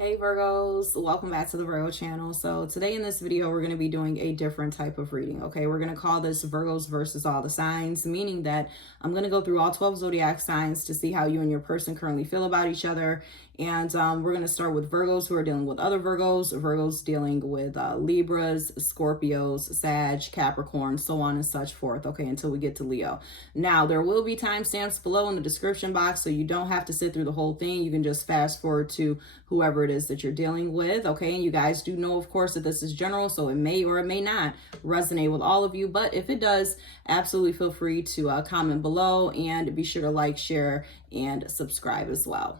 Hey Virgos, welcome back to the Virgo channel. So today in this video, we're going to be doing a different type of reading. Okay, we're going to call this Virgos versus all the signs, meaning that I'm going to go through all 12 zodiac signs to see how you and your person currently feel about each other. And we're going to start with Virgos who are dealing with other Virgos, Virgos dealing with Libras, Scorpios, Sag, Capricorn, so on and such forth. Okay, until we get to Leo. Now, there will be timestamps below in the description box, so you don't have to sit through the whole thing. You can just fast forward to whoever it is that you're dealing with. Okay, and you guys do know, of course, that this is general, so it may or it may not resonate with all of you. But if it does, absolutely feel free to comment below, and be sure to like, share, and subscribe as well.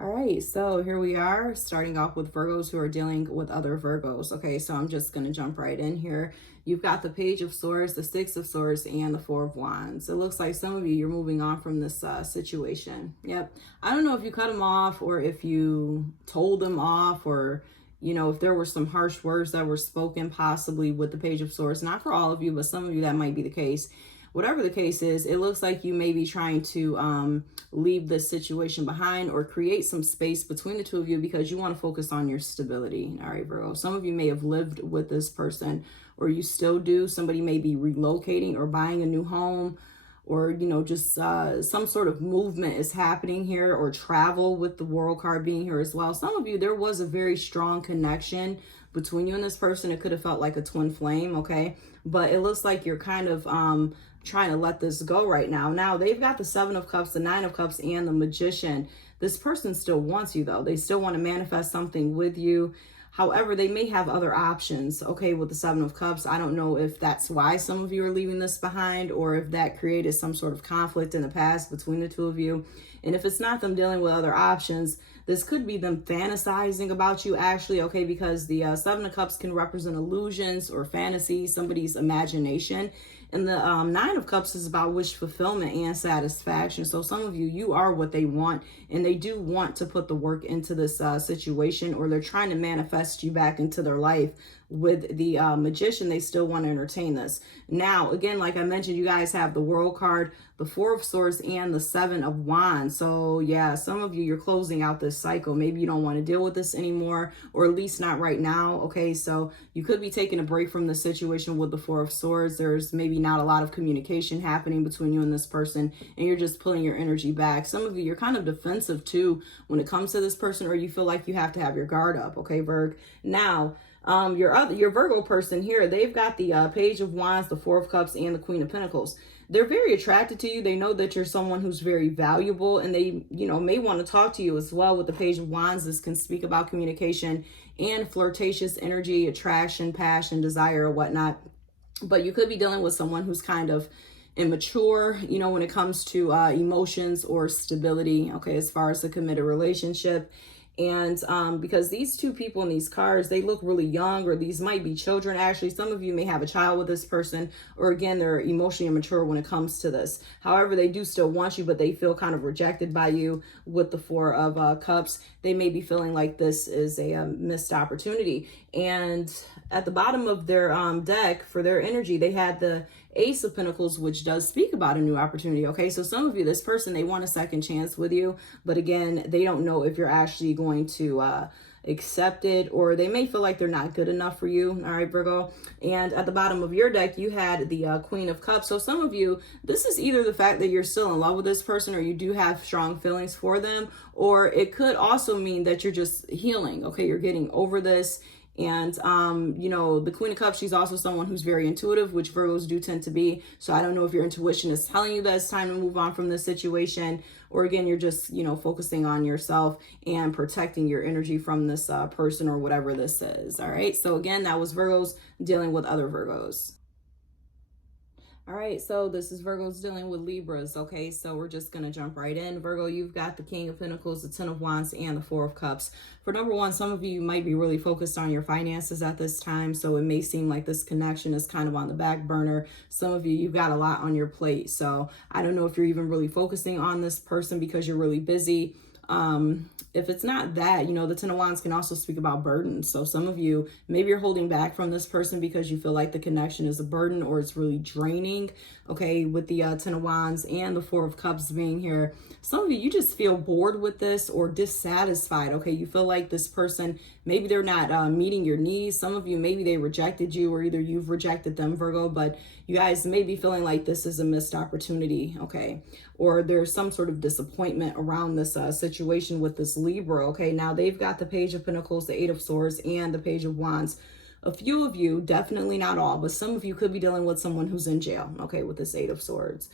All right, so here we are starting off with Virgos who are dealing with other Virgos. Okay, so I'm just going to jump right in here. You've got the Page of Swords, the Six of Swords, and the Four of Wands. It looks like some of you, you're moving on from this situation. Yep. I don't know if you cut them off or if you told them off, or, you know, if there were some harsh words that were spoken possibly with the Page of Swords. Not for all of you, but some of you that might be the case. Whatever the case is, it looks like you may be trying to leave this situation behind or create some space between the two of you because you want to focus on your stability. All right, Virgo. Some of you may have lived with this person, or you still do. Somebody may be relocating or buying a new home, or, you know, just some sort of movement is happening here, or travel with the World card being here as well. Some of you, there was a very strong connection between you and this person. It could have felt like a twin flame, okay? But it looks like you're kind of trying to let this go right now. Now, they've got the Seven of Cups, the Nine of Cups, and the Magician. This person still wants you, though. They still want to manifest something with you. However, they may have other options, okay, with the Seven of Cups. I don't know if that's why some of you are leaving this behind, or if that created some sort of conflict in the past between the two of you. And if it's not them dealing with other options, this could be them fantasizing about you, actually, okay, because the Seven of Cups can represent illusions or fantasies, somebody's imagination. And the Nine of Cups is about wish fulfillment and satisfaction. So some of you, you are what they want, and they do want to put the work into this situation, or they're trying to manifest you back into their life. With the Magician, they still want to entertain this. Now, again, like I mentioned, you guys have the World card, the Four of Swords, and the Seven of Wands. So yeah, some of you, you're closing out this cycle. Maybe you don't want to deal with this anymore, or at least not right now. Okay, so you could be taking a break from the situation with the Four of Swords. There's maybe not a lot of communication happening between you and this person, and you're just pulling your energy back. Some of you, you're kind of defensive too when it comes to this person, or you feel like you have to have your guard up. Okay, Virg. Now, your Virgo person here, they've got the Page of Wands, the Four of Cups, and the Queen of Pentacles. They're very attracted to you. They know that you're someone who's very valuable, and they, you know, may want to talk to you as well. With the Page of Wands, this can speak about communication and flirtatious energy, attraction, passion, desire, or whatnot. But you could be dealing with someone who's kind of immature, you know, when it comes to emotions or stability, okay, as far as a committed relationship. And because these two people in these cards, they look really young, or these might be children. Actually, some of you may have a child with this person, or again, they're emotionally immature when it comes to this. However, they do still want you, but they feel kind of rejected by you with the Four of Cups. They may be feeling like this is a missed opportunity. And at the bottom of their deck for their energy, they had the Ace of Pentacles, which does speak about a new opportunity. Okay, so some of you, this person, they want a second chance with you, but again, they don't know if you're actually going to accept it, or they may feel like they're not good enough for you. All right, Virgo. And at the bottom of your deck, you had the Queen of Cups. So some of you, this is either the fact that you're still in love with this person, or you do have strong feelings for them, or it could also mean that you're just healing. Okay, you're getting over this. And, you know, the Queen of Cups, she's also someone who's very intuitive, which Virgos do tend to be. So I don't know if your intuition is telling you that it's time to move on from this situation, or again, you're just, you know, focusing on yourself and protecting your energy from this person or whatever this is. All right. So again, that was Virgos dealing with other Virgos. All right, so this is Virgos dealing with Libras, okay? So we're just going to jump right in. Virgo, you've got the King of Pentacles, the Ten of Wands, and the Four of Cups. For number one, some of you might be really focused on your finances at this time, so it may seem like this connection is kind of on the back burner. Some of you, you've got a lot on your plate, so I don't know if you're even really focusing on this person because you're really busy. If it's not that, you know, the Ten of Wands can also speak about burdens. So some of you, maybe you're holding back from this person because you feel like the connection is a burden or it's really draining. Okay, with the Ten of Wands and the Four of Cups being here. Some of you, you just feel bored with this or dissatisfied. Okay, you feel like this person, maybe they're not meeting your needs. Some of you, maybe they rejected you, or either you've rejected them, Virgo, but you guys may be feeling like this is a missed opportunity. Okay, or there's some sort of disappointment around this situation with this Libra. Okay, now they've got the Page of Pentacles, the Eight of Swords, and the Page of Wands. A few of you, definitely not all, but some of you could be dealing with someone who's in jail, okay, with this Eight of Swords.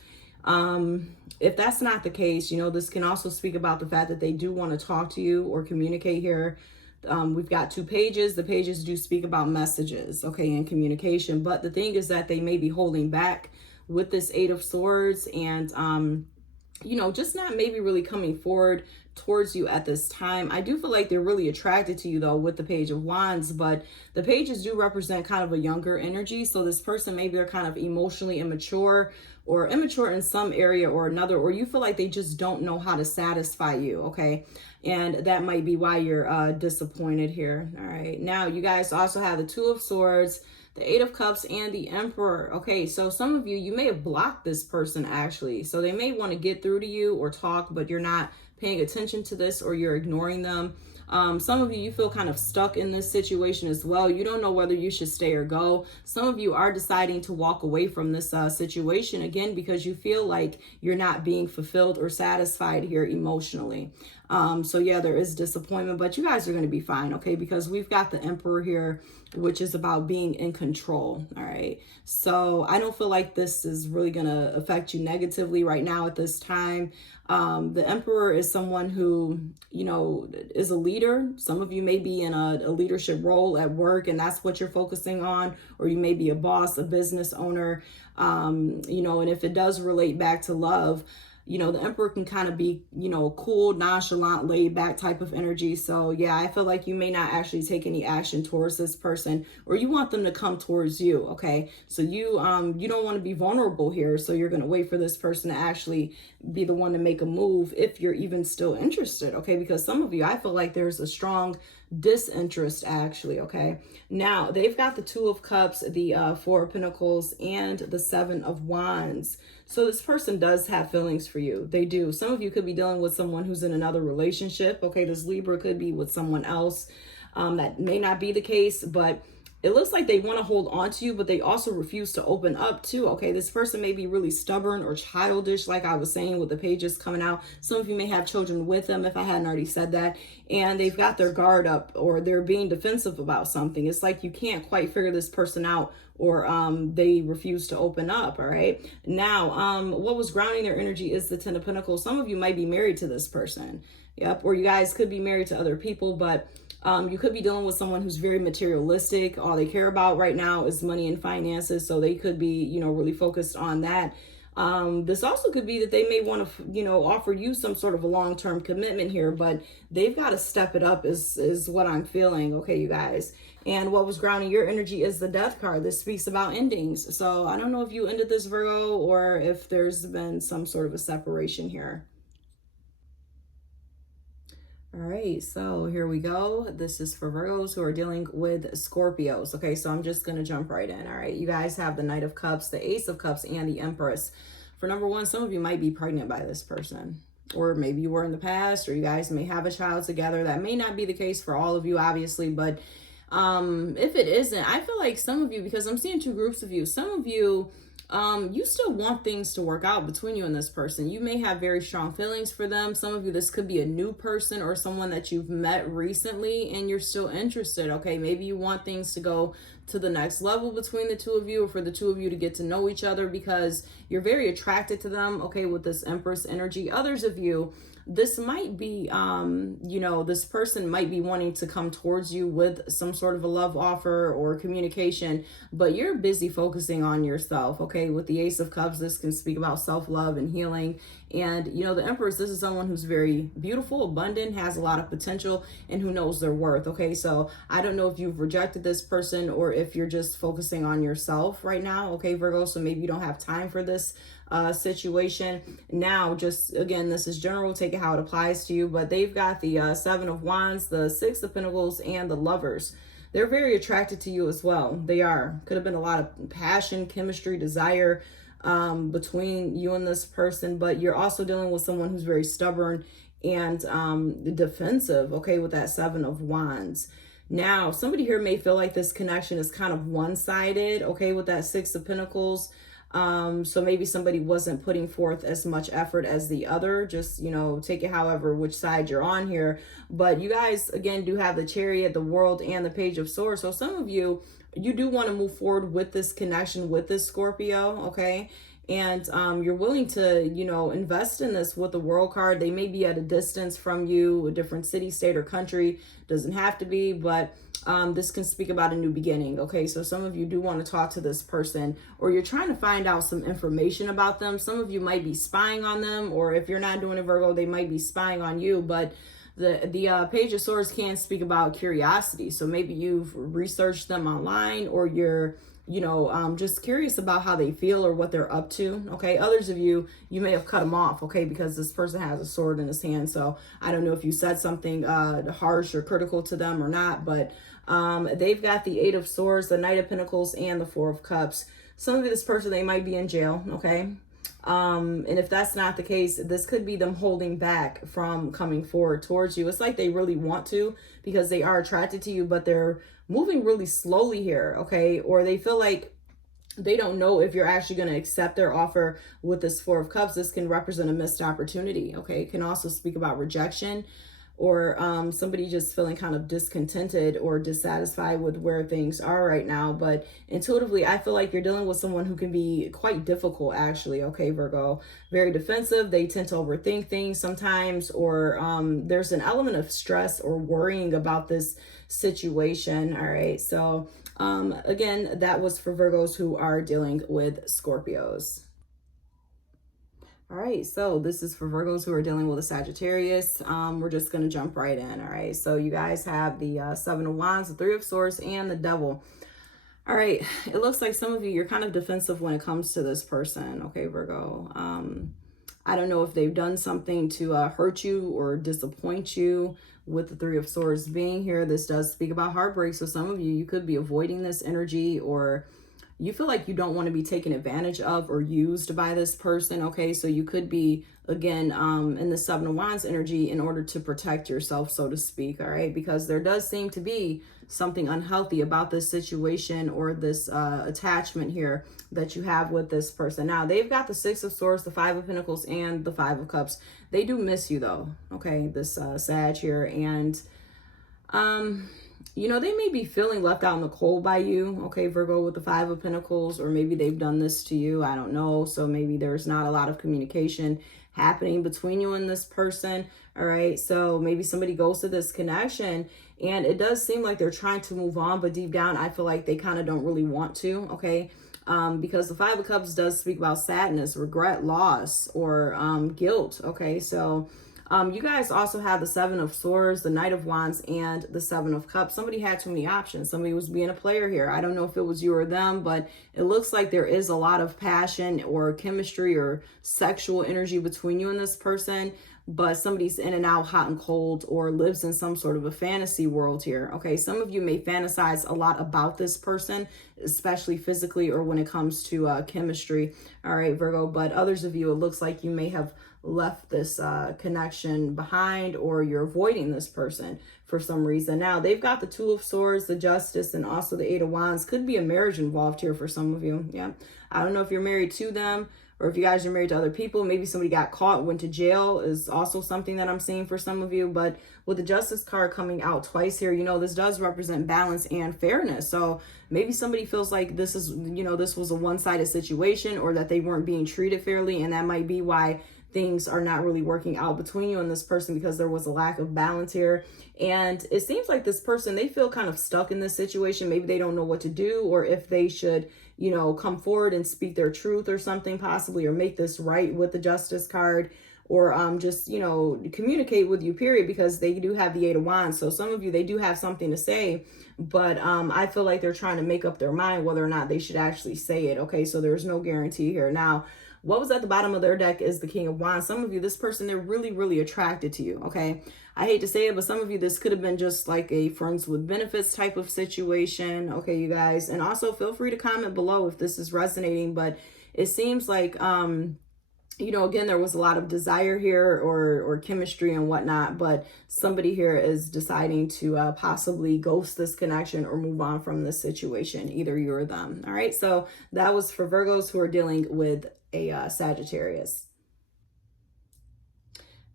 If that's not the case, you know, this can also speak about the fact that they do want to talk to you or communicate here. We've got two pages. The pages do speak about messages, okay, and communication. But the thing is that they may be holding back with this Eight of Swords and, you know, just not maybe really coming forward towards you at this time. I do feel like they're really attracted to you though with the Page of Wands, but the pages do represent kind of a younger energy. So this person, maybe they're kind of emotionally immature or immature in some area or another, or you feel like they just don't know how to satisfy you. Okay. And that might be why you're disappointed here. All right. Now you guys also have the Two of Swords, the Eight of Cups, and the Emperor. Okay, so some of you, you may have blocked this person actually. So they may want to get through to you or talk, but you're not paying attention to this or you're ignoring them. Some of you, you feel kind of stuck in this situation as well. You don't know whether you should stay or go. Some of you are deciding to walk away from this situation again because you feel like you're not being fulfilled or satisfied here emotionally. So yeah, there is disappointment, but you guys are going to be fine, okay? Because we've got the Emperor here, which is about being in control, all right? So I don't feel like this is really going to affect you negatively right now at this time. The Emperor is someone who, you know, is a leader. Some of you may be in a leadership role at work and that's what you're focusing on, or you may be a boss, a business owner, you know, and if it does relate back to love, you know, the Emperor can kind of be, you know, cool, nonchalant, laid back type of energy. So yeah, I feel like you may not actually take any action towards this person, or you want them to come towards you. Okay. So you don't want to be vulnerable here. So you're going to wait for this person to actually be the one to make a move if you're even still interested. Okay. Because some of you, I feel like there's a strong disinterest actually. Okay. Now they've got the Two of Cups, the Four of Pentacles, and the Seven of Wands. So this person does have feelings for you. They do. Some of you could be dealing with someone who's in another relationship. Okay, this Libra could be with someone else. That may not be the case, but it looks like they want to hold on to you, but they also refuse to open up too. Okay, this person may be really stubborn or childish, like I was saying with the pages coming out. Some of you may have children with them, if I hadn't already said that, and they've got their guard up or they're being defensive about something. It's like you can't quite figure this person out, or they refuse to open up. All right. Now, what was grounding their energy is the Ten of Pentacles. Some of you might be married to this person. Yep. Or you guys could be married to other people, but you could be dealing with someone who's very materialistic. All they care about right now is money and finances. So they could be, you know, really focused on that. This also could be that they may want to, you know, offer you some sort of a long-term commitment here, but they've got to step it up is what I'm feeling. Okay, you guys. And what was grounding your energy is the Death card. This speaks about endings. So I don't know if you ended this, Virgo, or if there's been some sort of a separation here. All right, so here we go. This is for Virgos who are dealing with Scorpios. Okay, so I'm just going to jump right in. All right, you guys have the Knight of Cups, the Ace of Cups, and the Empress. For number one, some of you might be pregnant by this person, or maybe you were in the past, or you guys may have a child together. That may not be the case for all of you, obviously, but if it isn't, I feel like some of you, because I'm seeing two groups of you, some of you, you still want things to work out between you and this person. You may have very strong feelings for them. Some of you, this could be a new person or someone that you've met recently and you're still interested. Okay, maybe you want things to go to the next level between the two of you, or for the two of you to get to know each other because you're very attracted to them. Okay, with this Empress energy. Others of you, this might be, you know, this person might be wanting to come towards you with some sort of a love offer or communication, but you're busy focusing on yourself. Okay, with the Ace of Cups, this can speak about self-love and healing. And, you know, the Empress, this is someone who's very beautiful, abundant, has a lot of potential, and who knows their worth. Okay, so I don't know if you've rejected this person or if you're just focusing on yourself right now. Okay, Virgo, so maybe you don't have time for this situation now. Just again, this is general, take it how it applies to you, but they've got the Seven of Wands, the Six of Pentacles, and the Lovers. They're very attracted to you as well. They are. Could have been a lot of passion, chemistry, desire between you and this person, but you're also dealing with someone who's very stubborn and defensive, okay, with that Seven of Wands. Now, somebody here may feel like this connection is kind of one-sided, okay, with that Six of Pentacles. So maybe somebody wasn't putting forth as much effort as the other. Just, you know, take it however, which side you're on here. But you guys, again, do have the Chariot, the World, and the Page of Swords. So some of you, you do want to move forward with this connection with this Scorpio, okay? And you're willing to, you know, invest in this with the World card. They may be at a distance from you, a different city, state, or country. Doesn't have to be, but this can speak about a new beginning, okay? So some of you do want to talk to this person, or you're trying to find out some information about them. Some of you might be spying on them, or if you're not doing it, Virgo, they might be spying on you. But the Page of Swords can speak about curiosity. So maybe you've researched them online, or you're, you know, just curious about how they feel or what they're up to, okay? Others of you, you may have cut them off, okay, because this person has a sword in his hand. So I don't know if you said something harsh or critical to them or not, but they've got the Eight of Swords, the Knight of Pentacles, and the Four of Cups. Some of this person, they might be in jail, okay? And if that's not the case, this could be them holding back from coming forward towards you. It's like they really want to, because they are attracted to you, but they're moving really slowly here, okay? Or they feel like they don't know if you're actually going to accept their offer with this Four of Cups. This can represent a missed opportunity, okay? It can also speak about rejection, or somebody just feeling kind of discontented or dissatisfied with where things are right now. But intuitively, I feel like you're dealing with someone who can be quite difficult, actually, okay, Virgo? Very defensive. They tend to overthink things sometimes, or there's an element of stress or worrying about this situation, all right? So again, that was for Virgos who are dealing with Scorpios. All right, so this is for Virgos who are dealing with a Sagittarius. We're just going to jump right in, all right? So you guys have the Seven of Wands, the Three of Swords, and the Devil. All right, it looks like some of you, you're kind of defensive when it comes to this person, okay, Virgo? I don't know if they've done something to hurt you or disappoint you with the Three of Swords being here. This does speak about heartbreak. So some of you, you could be avoiding this energy, or you feel like you don't want to be taken advantage of or used by this person, okay? So you could be, again, in the Seven of Wands energy in order to protect yourself, so to speak, all right? Because there does seem to be something unhealthy about this situation or this attachment here that you have with this person. Now, they've got the Six of Swords, the Five of Pentacles, and the Five of Cups. They do miss you, though, okay, this Sag here. And you know, they may be feeling left out in the cold by you, okay, Virgo, with the Five of Pentacles, or maybe they've done this to you. I don't know. So maybe there's not a lot of communication happening between you and this person, all right? So maybe somebody goes to this connection, and it does seem like they're trying to move on, but deep down, I feel like they kind of don't really want to, okay? Because the Five of Cups does speak about sadness, regret, loss, or guilt, okay? So you guys also have the Seven of Swords, the Knight of Wands, and the Seven of Cups. Somebody had too many options. Somebody was being a player here. I don't know if it was you or them, but it looks like there is a lot of passion or chemistry or sexual energy between you and this person, but somebody's in and out, hot and cold, or lives in some sort of a fantasy world here, okay? Some of you may fantasize a lot about this person, especially physically or when it comes to chemistry, all right, Virgo? But others of you, it looks like you may have left this connection behind, or you're avoiding this person for some reason. Now, they've got the Two of Swords, the Justice, and also the Eight of Wands. Could be a marriage involved here for some of you, yeah? I don't know if you're married to them, or if you guys are married to other people. Maybe somebody got caught, went to jail is also something that I'm seeing for some of you. But with the Justice card coming out twice here, you know, this does represent balance and fairness. So maybe somebody feels like this is, you know, this was a one-sided situation, or that they weren't being treated fairly, and that might be why things are not really working out between you and this person, because there was a lack of balance here. And it seems like this person, they feel kind of stuck in this situation. Maybe they don't know what to do, or if they should you know, come forward and speak their truth or something possibly, or make this right with the Justice card, or just, you know, communicate with you, period, because they do have the Eight of Wands. So some of you, they do have something to say, but I feel like they're trying to make up their mind whether or not they should actually say it. Okay, so there's no guarantee here. Now, what was at the bottom of their deck is the King of Wands. Some of you, this person, they're really, really attracted to you, okay? I hate to say it, but some of you, this could have been just like a friends with benefits type of situation, okay, you guys? And also feel free to comment below if this is resonating, but it seems like, you know, again, there was a lot of desire here, or chemistry and whatnot, but somebody here is deciding to possibly ghost this connection or move on from this situation, either you or them. All right, so that was for Virgos who are dealing with a Sagittarius.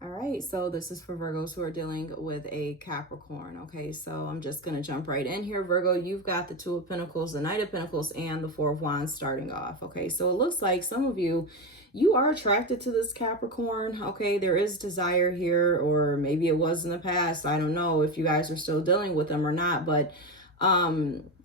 All right, so this is for Virgos who are dealing with a Capricorn. Okay, so I'm just going to jump right in here. Virgo, you've got the Two of Pentacles, the Knight of Pentacles, and the Four of Wands starting off. Okay, so it looks like some of you, you are attracted to this Capricorn. Okay, there is desire here, or maybe it was in the past. I don't know if you guys are still dealing with them or not, but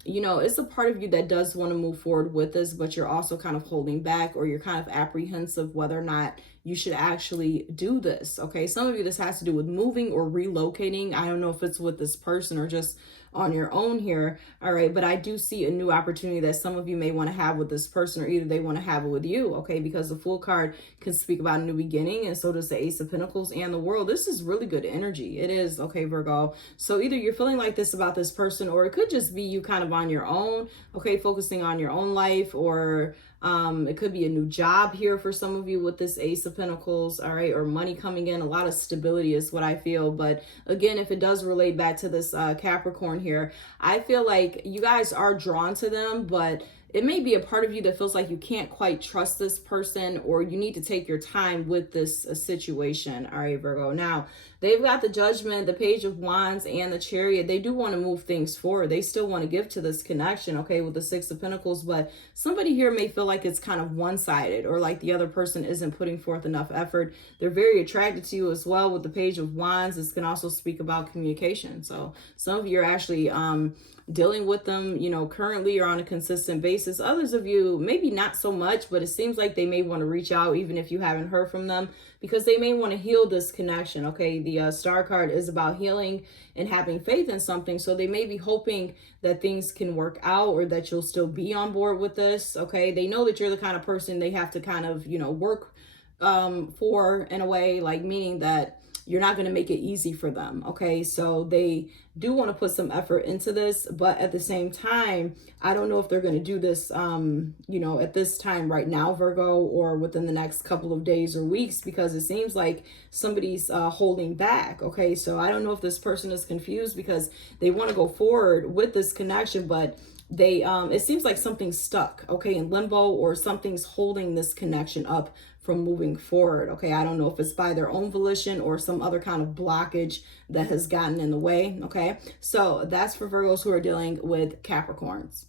you know, it's a part of you that does want to move forward with this, but you're also kind of holding back, or you're kind of apprehensive whether or not you should actually do this. Okay, some of you, this has to do with moving or relocating. I don't know if it's with this person or just on your own here. All right, but I do see a new opportunity that some of you may want to have with this person, or either they want to have it with you. Okay, because the Fool card can speak about a new beginning, and so does the Ace of Pentacles and the World. This is really good energy. It is. Okay, Virgo, so either you're feeling like this about this person, or it could just be you kind of on your own, okay, focusing on your own life, or it could be a new job here for some of you with this Ace of Pentacles, all right, or money coming in. A lot of stability is what I feel. But again, if it does relate back to this Capricorn here, I feel like you guys are drawn to them, but it may be a part of you that feels like you can't quite trust this person, or you need to take your time with this situation. All right, Virgo. Now, they've got the Judgment, the Page of Wands, and the Chariot. They do want to move things forward. They still want to give to this connection, okay, with the Six of Pentacles, but somebody here may feel like it's kind of one-sided, or like the other person isn't putting forth enough effort. They're very attracted to you as well with the Page of Wands. This can also speak about communication. So some of you are actually dealing with them, you know, currently or on a consistent basis. Others of you, maybe not so much, but it seems like they may want to reach out even if you haven't heard from them, because they may want to heal this connection. Okay, the Star card is about healing and having faith in something, so they may be hoping that things can work out, or that you'll still be on board with this. Okay, they know that you're the kind of person they have to kind of, you know, work for, in a way, like meaning that you're not going to make it easy for them. Okay, so they do want to put some effort into this, but at the same time, I don't know if they're going to do this, you know, at this time right now, Virgo, or within the next couple of days or weeks, because it seems like somebody's holding back. Okay, so I don't know if this person is confused because they want to go forward with this connection, but they it seems like something's stuck, okay, in limbo, or something's holding this connection up from moving forward. Okay, I don't know if it's by their own volition or some other kind of blockage that has gotten in the way. Okay, so that's for Virgos who are dealing with Capricorns.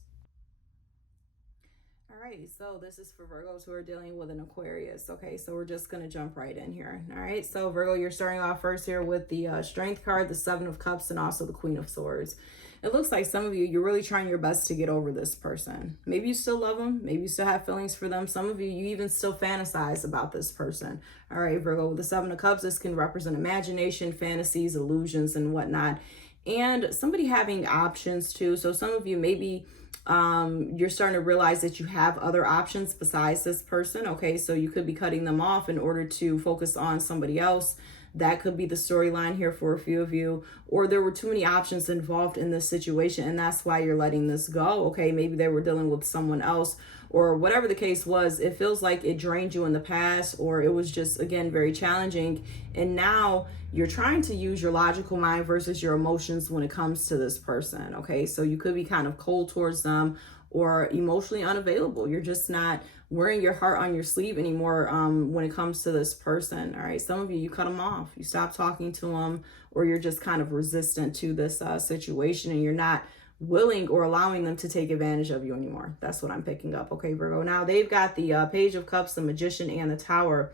All right, so this is for Virgos who are dealing with an Aquarius. Okay, so we're just going to jump right in here. All right, so Virgo, you're starting off first here with the Strength card, the Seven of Cups, and also the Queen of Swords. It looks like some of you, you're really trying your best to get over this person. Maybe you still love them. Maybe you still have feelings for them. Some of you, you even still fantasize about this person. All right, Virgo, with the Seven of Cups, this can represent imagination, fantasies, illusions, and whatnot. And somebody having options too. So some of you, maybe you're starting to realize that you have other options besides this person. Okay, so you could be cutting them off in order to focus on somebody else. That could be the storyline here for a few of you, or there were too many options involved in this situation, and that's why you're letting this go. Okay, maybe they were dealing with someone else, or whatever the case was. It feels like it drained you in the past, or it was just, again, very challenging, and now you're trying to use your logical mind versus your emotions when it comes to this person. Okay, so you could be kind of cold towards them, or emotionally unavailable. You're just not wearing your heart on your sleeve anymore when it comes to this person. All right, some of you, you cut them off, you stop talking to them, or you're just kind of resistant to this situation, and you're not willing or allowing them to take advantage of you anymore. That's what I'm picking up. Okay, Virgo, now they've got the Page of Cups, the Magician, and the Tower.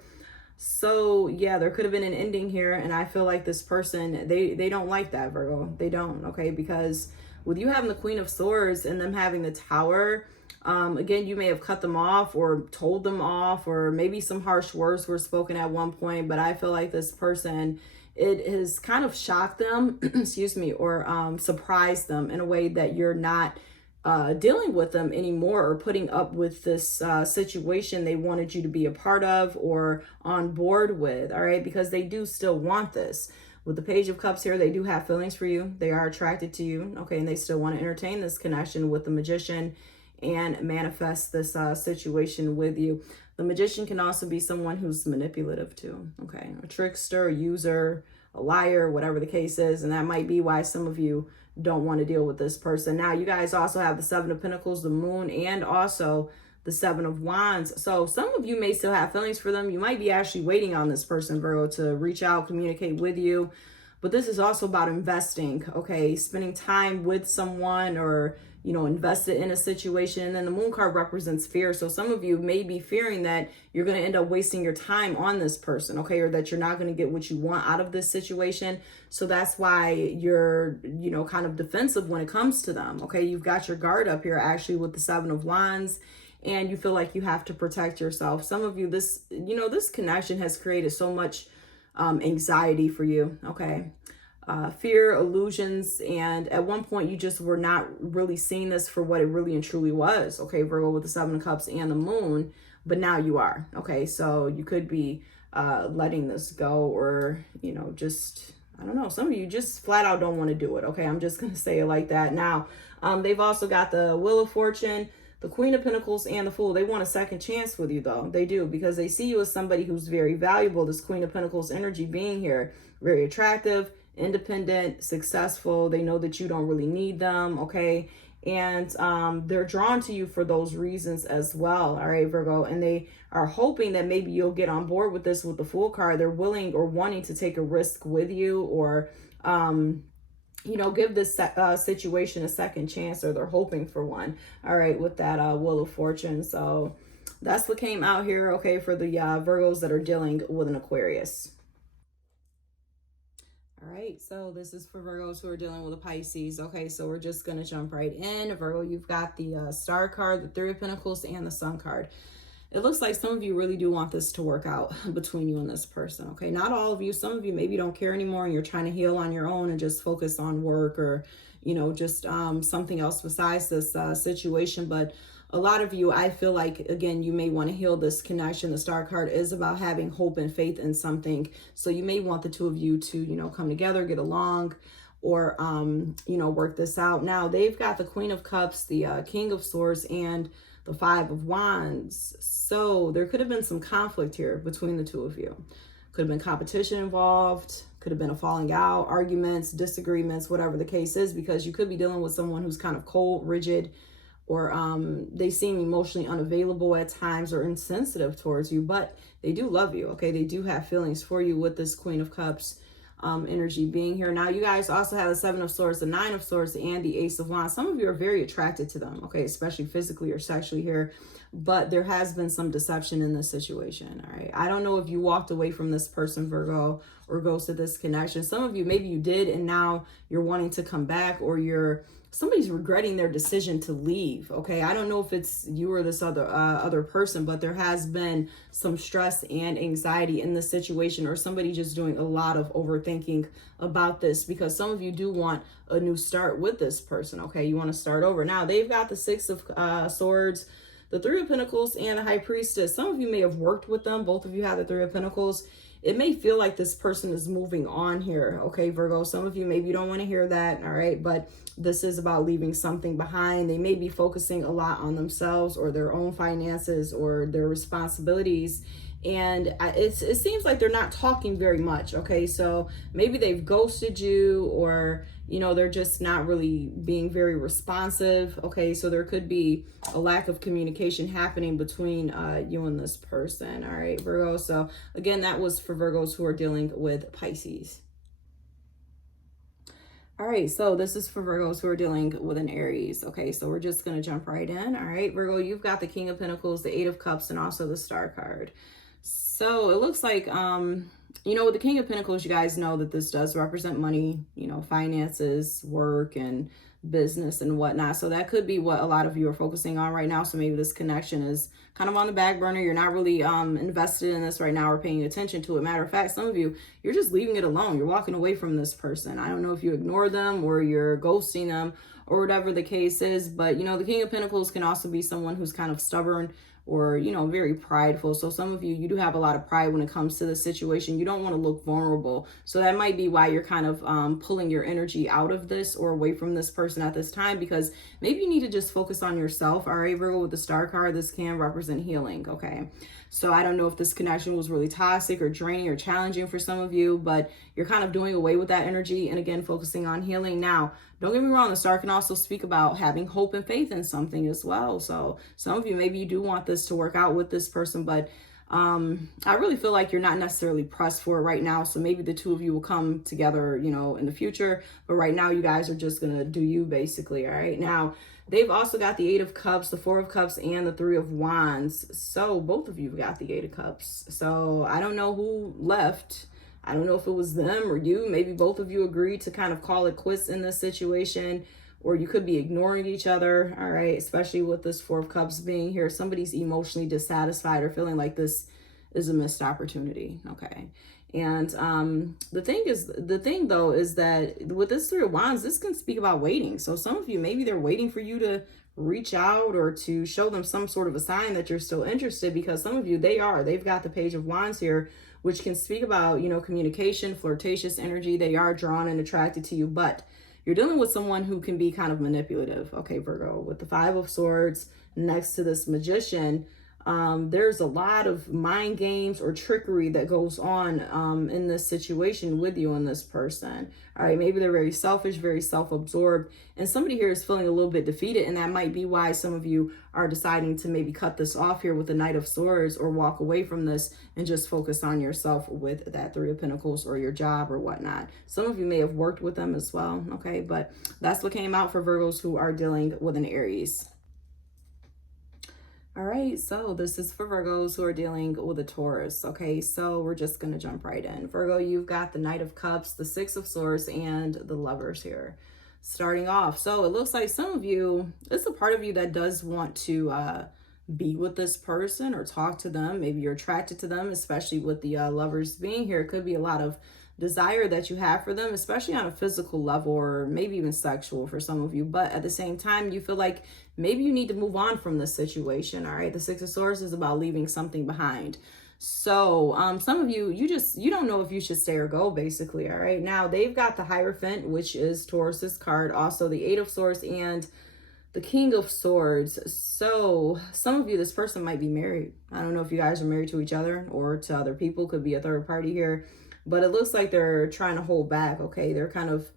So yeah, there could have been an ending here, and I feel like this person, they don't like that, Virgo. They don't. Okay, because with you having the Queen of Swords and them having the Tower, again, you may have cut them off or told them off, or maybe some harsh words were spoken at one point, but I feel like this person, it has kind of shocked them, excuse me, or surprised them in a way that you're not dealing with them anymore, or putting up with this situation they wanted you to be a part of or on board with, all right? Because they do still want this. With the Page of Cups here, they do have feelings for you. They are attracted to you, okay? And they still want to entertain this connection with the Magician and manifest this situation with you. The Magician can also be someone who's manipulative too, okay? A trickster, a user, a liar, whatever the case is. And that might be why some of you don't want to deal with this person. Now, you guys also have the Seven of Pentacles, the Moon, and also the Seven of Wands. So some of you may still have feelings for them. You might be actually waiting on this person, Virgo, to reach out, communicate with you. But this is also about investing, okay? Spending time with someone, or, you know, invested in a situation. And then the Moon card represents fear. So some of you may be fearing that you're going to end up wasting your time on this person, okay? Or that you're not going to get what you want out of this situation. So that's why you're, you know, kind of defensive when it comes to them, okay? You've got your guard up here actually with the Seven of Wands, and you feel like you have to protect yourself. Some of you, this, you know, this connection has created so much anxiety for you, okay? Fear, illusions, and at one point you just were not really seeing this for what it really and truly was, okay, Virgo, with the Seven of Cups and the Moon, but now you are, okay? So you could be letting this go, or, you know, just, I don't know, some of you just flat out don't want to do it, okay? I'm just going to say it like that. Now, they've also got the Wheel of Fortune, the Queen of Pentacles, and the Fool. They want a second chance with you, though. They do, because they see you as somebody who's very valuable. This Queen of Pentacles energy being here, very attractive, independent, successful. They know that you don't really need them, okay? And they're drawn to you for those reasons as well, all right, Virgo? And they are hoping that maybe you'll get on board with this with the Fool card. They're willing or wanting to take a risk with you, or you know, give this situation a second chance, or they're hoping for one, all right, with that Wheel of Fortune. So that's what came out here, okay, for the Virgos that are dealing with an Aquarius. All right, so this is for Virgos who are dealing with a Pisces. Okay, so we're just going to jump right in. Virgo, you've got the Star card, the Three of Pentacles, and the Sun card. It looks like some of you really do want this to work out between you and this person, okay? Not all of you. Some of you maybe don't care anymore and you're trying to heal on your own and just focus on work, or, you know, just something else besides this situation. But a lot of you, I feel like, again, you may want to heal this connection. The Star card is about having hope and faith in something. So you may want the two of you to, you know, come together, get along, or, you know, work this out. Now, they've got the Queen of Cups, the King of Swords, and the Five of Wands. So there could have been some conflict here between the two of you. Could have been competition involved. Could have been a falling out, arguments, disagreements, whatever the case is, because you could be dealing with someone who's kind of cold, rigid, or they seem emotionally unavailable at times, or insensitive towards you, but they do love you, okay? They do have feelings for you with this Queen of Cups energy being here. Now, you guys also have the Seven of Swords, the Nine of Swords, and the Ace of Wands. Some of you are very attracted to them, okay, especially physically or sexually here, but there has been some deception in this situation, all right? I don't know if you walked away from this person, Virgo, or ghosted this connection. Some of you, maybe you did, and now you're wanting to come back, or somebody's regretting their decision to leave, okay? I don't know if it's you or this other person, but there has been some stress and anxiety in this situation, or somebody just doing a lot of overthinking about this, because some of you do want a new start with this person, okay? You want to start over. Now, they've got the Six of Swords, the Three of Pentacles, and the High Priestess. Some of you may have worked with them. Both of you have the Three of Pentacles. It may feel like this person is moving on here, okay, Virgo? Some of you, maybe you don't want to hear that, all right? But this is about leaving something behind. They may be focusing a lot on themselves, or their own finances, or their responsibilities. And it seems like they're not talking very much, okay? So maybe they've ghosted you, or, you know, they're just not really being very responsive, okay? So there could be a lack of communication happening between you and this person, all right, Virgo? So again, that was for Virgos who are dealing with Pisces. All right, so this is for Virgos who are dealing with an Aries, okay? So we're just going to jump right in, all right? Virgo, you've got the King of Pentacles, the Eight of Cups, and also the Star card. So it looks like, you know, with the King of Pentacles, you guys know that this does represent money, you know, finances, work, and business and whatnot. So that could be what a lot of you are focusing on right now. So maybe this connection is kind of on the back burner. You're not really invested in this right now or paying attention to it. Matter of fact, some of you, you're just leaving it alone. You're walking away from this person. I don't know if you ignore them or you're ghosting them or whatever the case is, but you know, the King of Pentacles can also be someone who's kind of stubborn or, you know, very prideful. So some of you, you do have a lot of pride when it comes to the situation. You don't want to look vulnerable. So that might be why you're kind of pulling your energy out of this or away from this person at this time, because maybe you need to just focus on yourself. All right, Virgo, with the Star card, this can represent healing. Okay. So I don't know if this connection was really toxic or draining or challenging for some of you, but you're kind of doing away with that energy and again, focusing on healing. Now, don't get me wrong, the star can also speak about having hope and faith in something as well. So some of you, maybe you do want this to work out with this person, but I really feel like you're not necessarily pressed for it right now. So maybe the two of you will come together, you know, in the future. But right now, you guys are just going to do you basically. All right. Now, they've also got the 8 of Cups, the 4 of Cups, and the 3 of Wands. So both of you got the 8 of Cups. So I don't know who left. I don't know if it was them or you. Maybe both of you agreed to kind of call it quits in this situation, or you could be ignoring each other. All right. Especially with this 4 of Cups being here. Somebody's emotionally dissatisfied or feeling like this is a missed opportunity. Okay. And the thing though is that with this 3 of Wands, this can speak about waiting. So some of you, maybe they're waiting for you to reach out or to show them some sort of a sign that you're still interested, because some of you, they've got the Page of Wands here, which can speak about, you know, communication, flirtatious energy. They are drawn and attracted to you, but you're dealing with someone who can be kind of manipulative. Okay, Virgo, with the 5 of Swords next to this Magician, there's a lot of mind games or trickery that goes on in this situation with you and this person. All right, maybe they're very selfish, very self-absorbed, and somebody here is feeling a little bit defeated, and that might be why some of you are deciding to maybe cut this off here with the Knight of Swords, or walk away from this and just focus on yourself with that 3 of Pentacles or your job or whatnot. Some of you may have worked with them as well. Okay, but that's what came out for Virgos who are dealing with an Aries. All right, so this is for Virgos who are dealing with a Taurus. Okay, so we're just going to jump right in. Virgo, you've got the Knight of Cups, the 6 of Swords, and the Lovers here. Starting off, so it looks like some of you, it's a part of you that does want to be with this person or talk to them. Maybe you're attracted to them, especially with the Lovers being here. It could be a lot of desire that you have for them, especially on a physical level or maybe even sexual for some of you. But at the same time, you feel like maybe you need to move on from this situation. All right, the 6 of Swords is about leaving something behind. So some of you, you don't know if you should stay or go, basically. All right, now they've got the Hierophant, which is Taurus's card, also the 8 of Swords and the King of Swords. So some of you, this person might be married. I don't know if you guys are married to each other or to other people, could be a third party here, but it looks like they're trying to hold back. Okay, they're kind of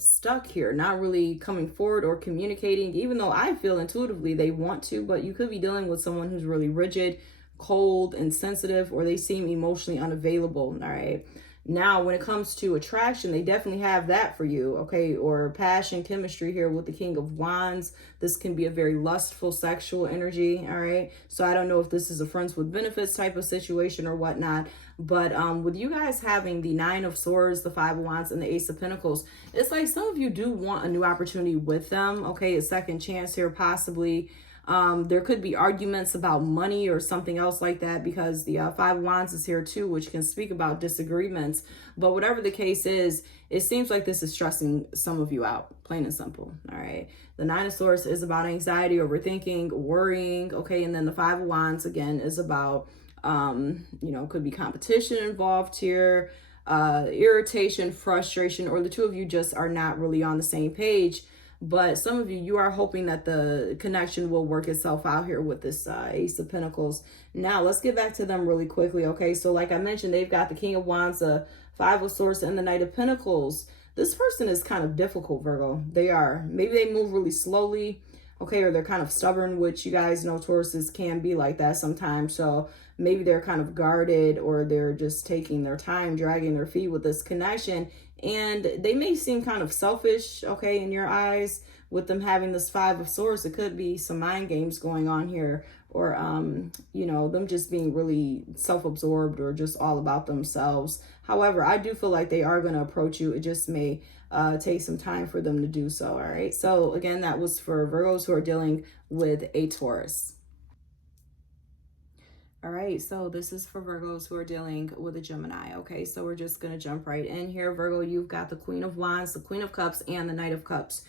stuck here, not really coming forward or communicating, even though I feel intuitively they want to. But you could be dealing with someone who's really rigid, cold, and sensitive, or they seem emotionally unavailable. All right, now when it comes to attraction, they definitely have that for you. Okay, or passion, chemistry here with the King of Wands. This can be a very lustful sexual energy. All right, so I don't know if this is a friends with benefits type of situation or whatnot. But with you guys having the 9 of Swords, the 5 of Wands, and the Ace of Pentacles, it's like some of you do want a new opportunity with them. Okay, a second chance here possibly. There could be arguments about money or something else like that, because the 5 of Wands is here too, which can speak about disagreements. But whatever the case is, it seems like this is stressing some of you out, plain and simple. All right, the 9 of Swords is about anxiety, overthinking, worrying. Okay, and then the 5 of Wands again is about you know, could be competition involved here, irritation, frustration, or the two of you just are not really on the same page. But some of you, you are hoping that the connection will work itself out here with this Ace of Pentacles. Now, let's get back to them really quickly. Okay, so like I mentioned, they've got the King of Wands, the 5 of Swords, and the Knight of Pentacles. This person is kind of difficult, Virgo. They are. Maybe they move really slowly. Okay, or they're kind of stubborn, which you guys know Tauruses can be like that sometimes. So maybe they're kind of guarded, or they're just taking their time, dragging their feet with this connection. And they may seem kind of selfish, okay, in your eyes, with them having this 5 of Swords. It could be some mind games going on here, or, you know, them just being really self-absorbed or just all about themselves. However, I do feel like they are going to approach you. It just may take some time for them to do so. All right. So again, that was for Virgos who are dealing with a Taurus. All right, so this is for Virgos who are dealing with a Gemini. Okay, so we're just going to jump right in here. Virgo, you've got the Queen of Wands, the Queen of Cups, and the Knight of Cups.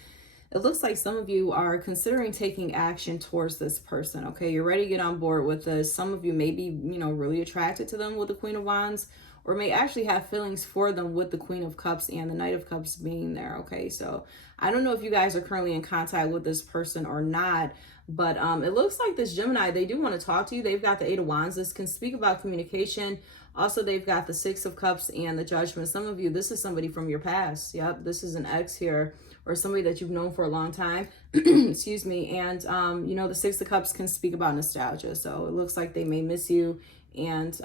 It looks like some of you are considering taking action towards this person. Okay, you're ready to get on board with this. Some of you may be, really attracted to them with the Queen of Wands, or may actually have feelings for them with the Queen of Cups and the Knight of Cups being there. Okay, so I don't know if you guys are currently in contact with this person or not, but it looks like this Gemini, they do want to talk to you. They've got the Eight of Wands. This can speak about communication. Also, they've got the Six of Cups and the Judgment. Some of you, this is somebody from your past. Yep, this is an ex here, or somebody that you've known for a long time. Excuse me. And, the Six of Cups can speak about nostalgia. So it looks like they may miss you and,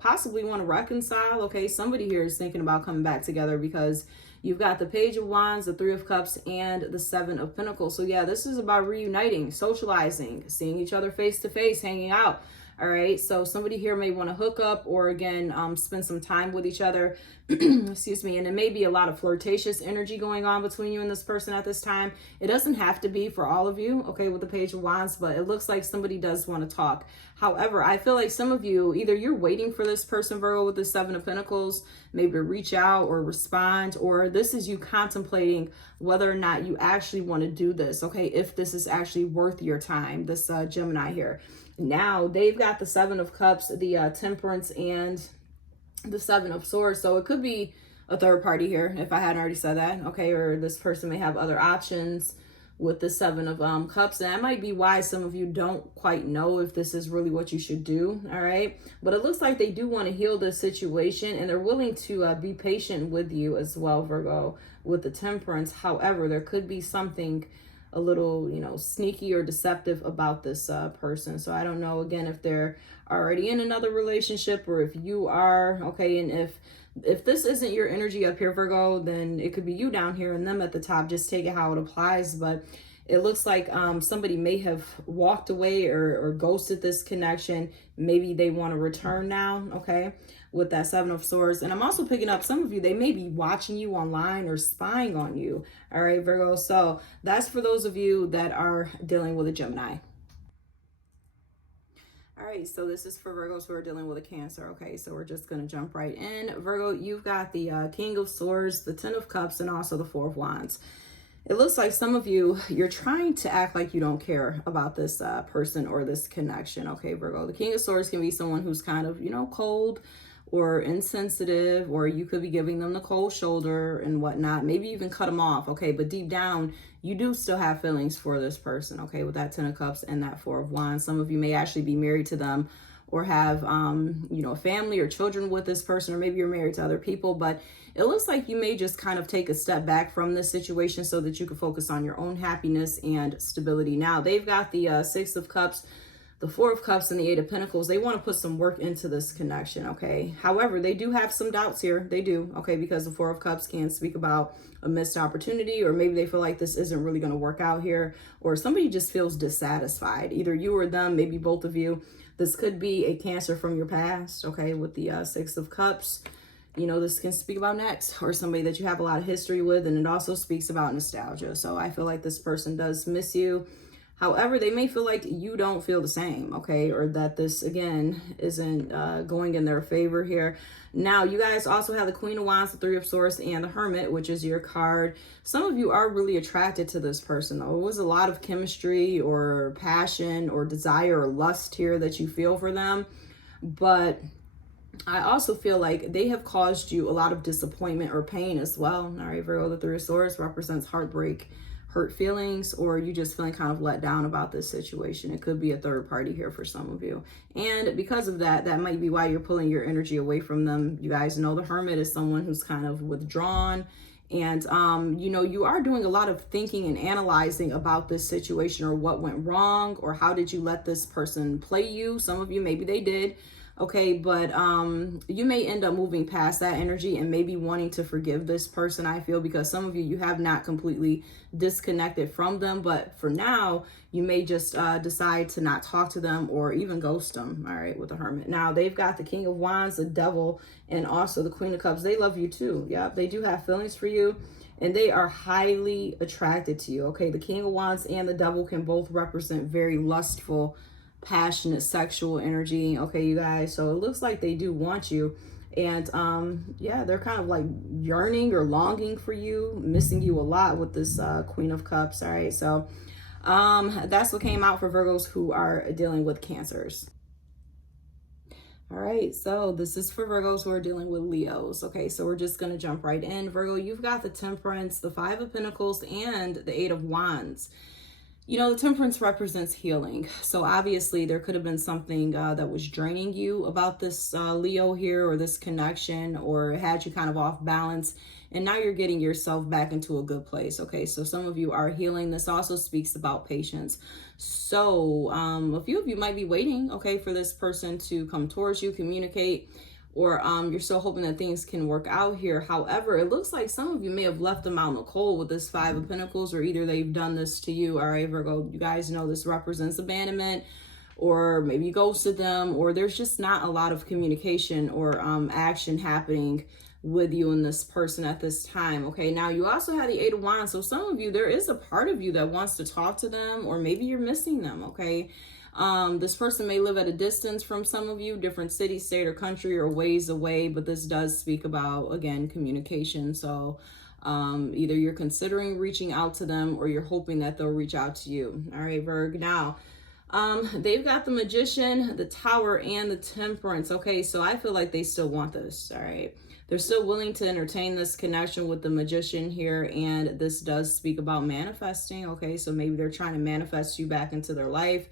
possibly want to reconcile. Okay, somebody here is thinking about coming back together because you've got the Page of Wands, the Three of Cups, and the Seven of Pentacles. So yeah, this is about reuniting, socializing, seeing each other face to face, hanging out. All right, so somebody here may want to hook up or again, spend some time with each other. Excuse me. And it may be a lot of flirtatious energy going on between you and this person at this time. It doesn't have to be for all of you, okay, with the Page of Wands, but it looks like somebody does want to talk. However, I feel like some of you, either you're waiting for this person, Virgo, with the Seven of Pentacles, maybe to reach out or respond, or this is you contemplating whether or not you actually want to do this, okay, if this is actually worth your time, this Gemini here. Now, they've got the Seven of Cups, the Temperance, and the Seven of Swords. So it could be a third party here, if I hadn't already said that, okay? Or this person may have other options with the Seven of Cups. And that might be why some of you don't quite know if this is really what you should do, all right? But it looks like they do want to heal this situation, and they're willing to be patient with you as well, Virgo, with the Temperance. However, there could be something a little, sneaky or deceptive about this person. So I don't know, again, if they're already in another relationship or if you are, okay? And if this isn't your energy up here, Virgo, then it could be you down here and them at the top. Just take it how it applies. But it looks like somebody may have walked away or ghosted this connection. Maybe they want to return now, okay, with that Seven of Swords. And I'm also picking up some of you, they may be watching you online or spying on you, all right, Virgo? So that's for those of you that are dealing with a Gemini. All right, so this is for Virgos who are dealing with a Cancer, okay? So we're just going to jump right in. Virgo, you've got the King of Swords, the Ten of Cups, and also the Four of Wands. It looks like some of you, you're trying to act like you don't care about this person or this connection, okay, Virgo? The King of Swords can be someone who's kind of, cold or insensitive, or you could be giving them the cold shoulder and whatnot. Maybe even cut them off, okay? But deep down, you do still have feelings for this person, okay, with that Ten of Cups and that Four of Wands. Some of you may actually be married to them or have, a family or children with this person, or maybe you're married to other people, but it looks like you may just kind of take a step back from this situation so that you can focus on your own happiness and stability. Now, they've got the Six of Cups, the Four of Cups, and the Eight of Pentacles. They want to put some work into this connection, okay? However, they do have some doubts here. They do, okay, because the Four of Cups can speak about a missed opportunity, or maybe they feel like this isn't really going to work out here, or somebody just feels dissatisfied, either you or them, maybe both of you. This could be a Cancer from your past, okay, with the Six of Cups. This can speak about next, or somebody that you have a lot of history with, and it also speaks about nostalgia. So I feel like this person does miss you. However, they may feel like you don't feel the same, okay? Or that this, again, isn't going in their favor here. Now, you guys also have the Queen of Wands, the Three of Swords, and the Hermit, which is your card. Some of you are really attracted to this person, though. It was a lot of chemistry or passion or desire or lust here that you feel for them. But I also feel like they have caused you a lot of disappointment or pain as well. All right, Virgo, the Three of Swords represents heartbreak, hurt feelings, or you just feeling kind of let down about this situation. It could be a third party here for some of you. And because of that, that might be why you're pulling your energy away from them. You guys know the Hermit is someone who's kind of withdrawn. And, you are doing a lot of thinking and analyzing about this situation, or what went wrong, or how did you let this person play you? Some of you, maybe they did. Okay, but you may end up moving past that energy and maybe wanting to forgive this person, I feel, because some of you have not completely disconnected from them, but for now you may just decide to not talk to them or even ghost them. All right, with the Hermit. Now they've got the King of Wands, the Devil, and also the Queen of Cups. They love you too. Yeah, they do have feelings for you, and they are highly attracted to you. Okay, the King of Wands and the Devil can both represent very lustful, passionate, sexual energy. Okay, you guys, so it looks like they do want you. And yeah, they're kind of like yearning or longing for you, missing you a lot with this Queen of Cups. All right, so that's what came out for Virgos who are dealing with Cancers. All right, so this is for Virgos who are dealing with Leos. Okay, so we're just going to jump right in. Virgo, you've got the Temperance, the Five of Pentacles, and the Eight of Wands. You know, the Temperance represents healing. So obviously there could have been something that was draining you about this Leo here, or this connection, or had you kind of off balance. And now you're getting yourself back into a good place. Okay, so some of you are healing. This also speaks about patience. So a few of you might be waiting, okay, for this person to come towards you, communicate, or you're still hoping that things can work out here. However, it looks like some of you may have left them out in the cold with this Five of Pentacles, or either they've done this to you. All right, Virgo, you guys know this represents abandonment, or maybe you ghosted them, or there's just not a lot of communication or action happening with you and this person at this time. Okay, now you also have the Eight of Wands. So some of you, there is a part of you that wants to talk to them, or maybe you're missing them. Okay, this person may live at a distance from some of you, different city, state, or country, or ways away, but this does speak about, again, communication. So either you're considering reaching out to them, or you're hoping that they'll reach out to you. All right, Virg. Now they've got the Magician, the Tower, and the Temperance. Okay, so I feel like they still want this. All right, they're still willing to entertain this connection with the Magician here, and this does speak about manifesting. Okay, so maybe they're trying to manifest you back into their life.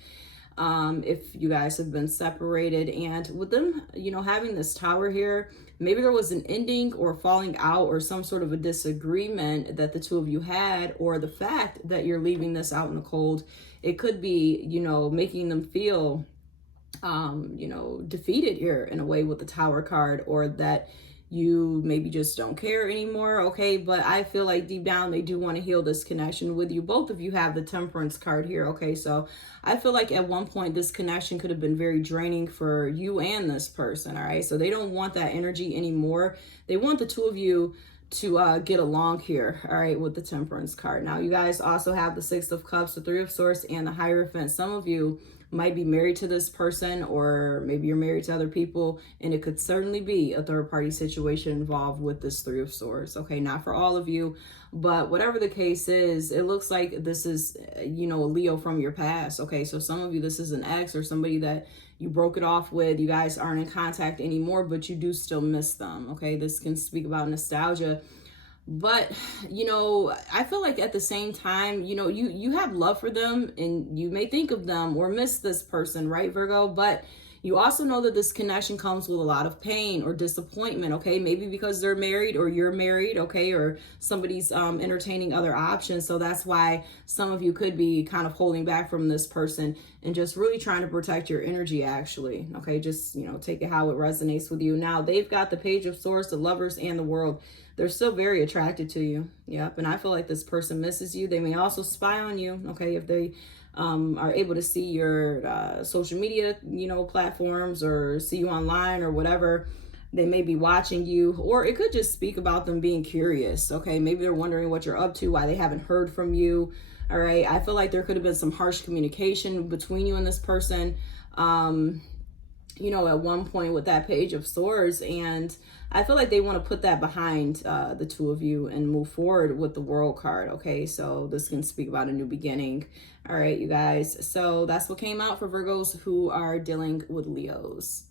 If you guys have been separated, and with them, you know, having this Tower here, maybe there was an ending or falling out, or some sort of a disagreement that the two of you had, or the fact that you're leaving this out in the cold. It could be, you know, making them feel, you know, defeated here in a way with the Tower card, or that you maybe just don't care anymore. Okay, but I feel like deep down they do want to heal this connection with you. Both of you have the Temperance card here. Okay, so I feel like at one point this connection could have been very draining for you and this person. All right, so they don't want that energy anymore. They want the two of you to get along here. All right, with the Temperance card. Now you guys also have the Six of Cups, the Three of Swords, and the Hierophant. Some of you might be married to this person, or maybe you're married to other people, and it could certainly be a third party situation involved with this Three of Swords. Okay, not for all of you, but whatever the case is, it looks like this is, you know, a Leo from your past. Okay, so some of you, this is an ex or somebody that you broke it off with. You guys aren't in contact anymore, but you do still miss them. Okay, this can speak about nostalgia. But, you know, I feel like at the same time, you know, you have love for them, and you may think of them or miss this person, right, Virgo? But you also know that this connection comes with a lot of pain or disappointment, okay? Maybe because they're married, or you're married, okay? Or somebody's entertaining other options. So that's why some of you could be kind of holding back from this person and just really trying to protect your energy, actually, okay? Just, you know, take it how it resonates with you. Now, they've got the Page of Swords, the Lovers, and the World. They're still very attracted to you. Yep. And I feel like this person misses you. They may also spy on you. Okay. If they are able to see your social media, you know, platforms, or see you online or whatever, they may be watching you. Or it could just speak about them being curious. Okay. Maybe they're wondering what you're up to, why they haven't heard from you. All right. I feel like there could have been some harsh communication between you and this person. You know, at one point with that Page of Swords, and I feel like they want to put that behind the two of you and move forward with the World card. Okay, so this can speak about a new beginning. All right, you guys, so that's what came out for Virgos who are dealing with Leos.